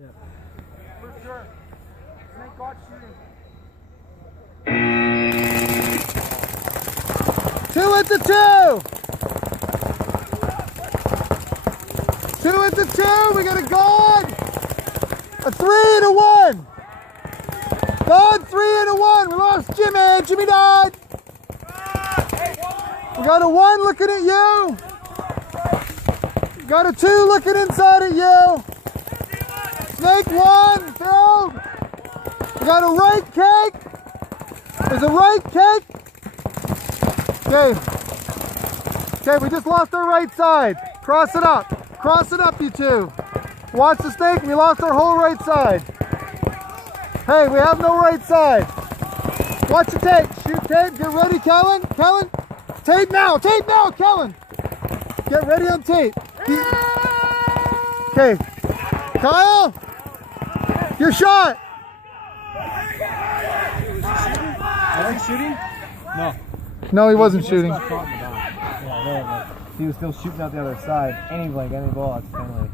Yeah. For sure. Thank God shooting. 2 at the 2. 2 at the 2. We got a guard. A 3 and a 1. Guard 3 and a 1. We lost Jimmy. Jimmy died. We got a 1 looking at you. We got a 2 looking inside at you. Snake 1. Filled. We got a right cake. There's a right cake. Okay. Okay, we just lost our right side. Cross it up. Cross it up, you two. Watch the snake. We lost our whole right side. Hey, we have no right side. Watch the tape. Shoot tape. Get ready, Kellen. Kellen. Tape now. Tape now, Kellen. Get ready on tape. Okay. Kyle. Your shot. Was he shooting? No. No, he wasn't shooting. Yeah, he was still shooting out the other side. Any blank, any ball, it's penalty.